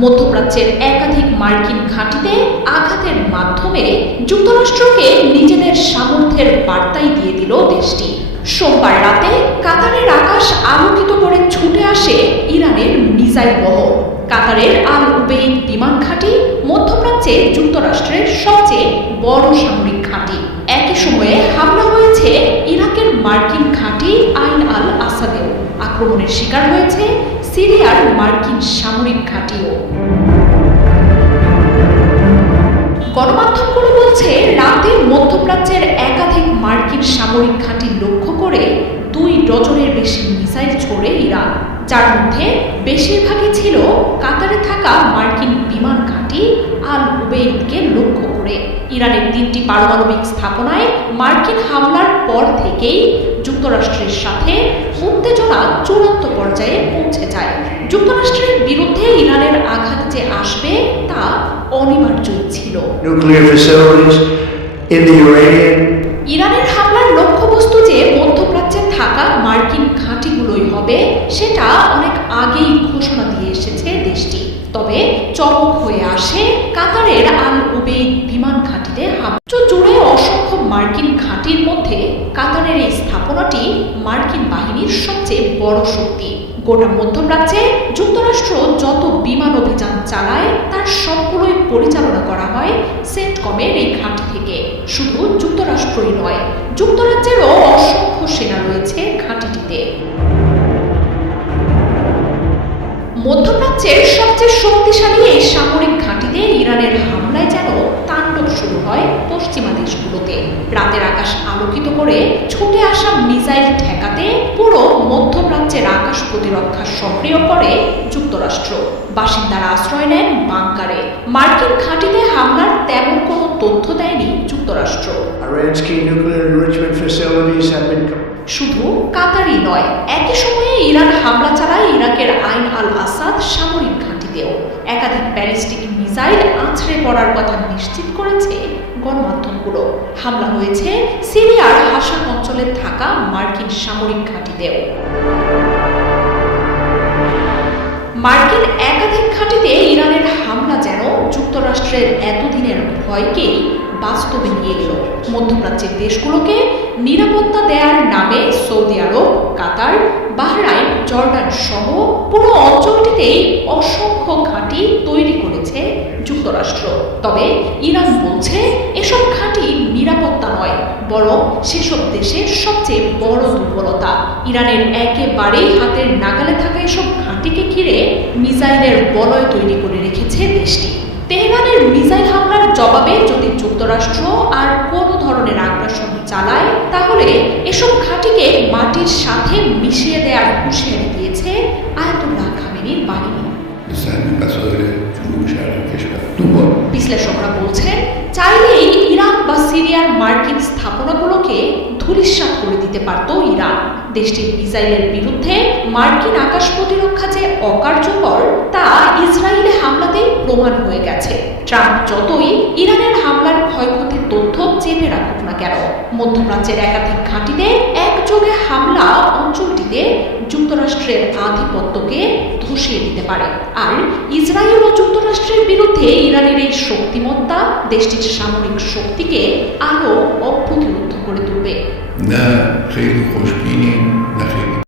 মধ্যপ্রাচ্যের একাধিক মার্কিন ঘাঁটিতে আঘাতের মাধ্যমে যুক্তরাষ্ট্রকে নিজেদের সামর্থ্যের বার্তাই দিয়ে দিল দেশটি। সোমবার রাতে কাতারের আকাশ আলোকিত করে ছুটে আসে ইরানের মিসাইল বহর। কাতারের আল উবেইদ বিমান ঘাঁটি মধ্যপ্রাচ্যে যুক্তরাষ্ট্রের সবচেয়ে বড় সামরিক ঘাঁটি। একই সময়ে হামলা হয়েছে ইরাকের মার্কিন ঘাঁটি আইন আল আসাদেও। আক্রমণের শিকার হয়েছে সিরিয়ার মার্কিন সামরিক ঘাঁটিও। গণমাধ্যমগুলো বলছে, রাতে মধ্যপ্রাচ্যের একাধিক মার্কিন সামরিক ঘাঁটি লক্ষ্য করে 2 ডজনের বেশি মিসাইল ছোড়ে ইরান, যার মধ্যে বেশিরভাগই ছিল কাতারে থাকা মার্কিন বিমান ঘাঁটি আল উবেইদকে লক্ষ্য করে। ইরানের 3টি পারমাণবিক স্থাপনায় মার্কিন হামলার পর থেকেই যুক্তরাষ্ট্রের সাথে উত্তেজনা চূড়ান্ত পর্যায়ে পৌঁছে যায়। যুক্তরাষ্ট্রের বিরুদ্ধে ইরানের আঘাত যে আসবে তা অনিবার্যই ছিল। ইরানের হামলার লক্ষ্যবস্তু যে মধ্যপ্রাচ্যে থাকা মার্কিন ঘাঁটিগুলোই হবে সেটা অনেক আগেই ঘোষণা দিয়ে এসেছে দেশটি। তবে চমক হয়ে আসে কাতারের আল উবেইদ বিমান ঘাঁটিতে হামলা জুড়ে অসংখ্য মার্কিন ঘাঁটির মধ্যে কাতারের এই স্থাপনাটি মার্কিন বাহিনীর সবচেয়ে বড় শক্তি। গোটা মধ্যপ্রাচ্যে যুক্তরাষ্ট্র যত বিমান অভিযান চালায় তার সবগুলোই পরিচালনা করা হয় সেন্টকমের এই ঘাঁটি থেকে। শুধু যুক্তরাষ্ট্রই নয়, যুক্তরাজ্যেরও অসংখ্য সেনা রয়েছে ঘাঁটিটিতে। মধ্যপ্রাচ্যের সবচেয়ে শক্তিশালী এই সামরিক ঘাঁটিতে ইরানের হামলায় যেন তাণ্ডব শুরু হয় পশ্চিমা দেশগুলোতে। রাতের আকাশ আলোকিত করে ছুটে আসা মিসাইল ঠেকাতে পুরো মধ্যপ্রাচ্যের আকাশ প্রতিরক্ষা সক্রিয় করে যুক্তরাষ্ট্র। বাসিন্দারা আশ্রয় নেন বাংকারে। মার্কিন ঘাঁটিতে হামলার তেমন কোনো তথ্য দেয়নি যুক্তরাষ্ট্র। শুধু কাতারই নয়, একই সময়ে ইরান হামলা চালায় ইরাকের আইন আল আসাদ সামরিক ঘাঁটিতেও। একাধিক ব্যালিস্টিক মিসাইল আছড়ে পড়ার কথা নিশ্চিত করেছে গণমাধ্যমগুলো। হামলা হয়েছে সিরিয়ার হাসান অঞ্চলে থাকা মার্কিন সামরিক ঘাঁটিতেও। মার্কিন একাধিক ঘাঁটিতে ইরানের হামলা যেন যুক্তরাষ্ট্রের এতদিনের ভয়কেই বাস্তবে নিয়ে এলো। মধ্যপ্রাচ্যের দেশগুলোকে নিরাপত্তা দেওয়ার নামে সৌদি আরব, কাতার, বাহরাইন, জর্ডান সহ পুরো অঞ্চলটিতেই অসংখ্য ঘাঁটি তৈরি করেছে যুক্তরাষ্ট্র। তবে ইরান বলছে এসব ঘাঁটি নিরাপত্তা নয়, বরং সেসব দেশের সবচেয়ে বড় দুর্বলতা। ইরানের একেবারেই হাতের নাগালে থাকা এসব ঘাঁটিকে ঘিরে মিসাইলের বলয় তৈরি করে রেখেছে দেশটি। তেহরানের মিসাইল হামলার জবাবে যদি যুক্তরাষ্ট্র আর কোনো ধরনের আগ্রাসন চালায় তাহলে এসব ঘাঁটিকে মাটির সাথে মিশিয়ে দেওয়ার হুঁশিয়ারি দিয়েছে আয়াতুল্লাহ খামেনির বাহিনী। বিশ্লেষকরা বলছেন, চাইলেই ইরাক বা সিরিয়ার মার্কিন স্থাপনাগুলোকে ধূলিসাৎ করে দিতে পারত ইরান। দেশটির মিসাইলের বিরুদ্ধে মার্কিন আকাশ প্রতিরক্ষা যে অকার্যকর তা ইসরায়েলে হামলাতেই প্রমাণ হয়ে গেছে। ট্রাম্প যতই ইরানের হামলার ক্ষয়ক্ষতির তথ্য চেপে রাখুক না কেন, মধ্যপ্রাচ্যের একাধিক ঘাঁটিতে একযোগে হামলা অঞ্চলটিতে যুক্তরাষ্ট্রের আধিপত্যকে ধসিয়ে দিতে পারে। আর ইসরায়েল ও যুক্তরাষ্ট্রের বিরুদ্ধে ইরানের এই শক্তিমত্তা দেশটির সামরিক শক্তিকে আরও অপ্রতিরোধ করে তুলবে। نه خیلی خوشبینیم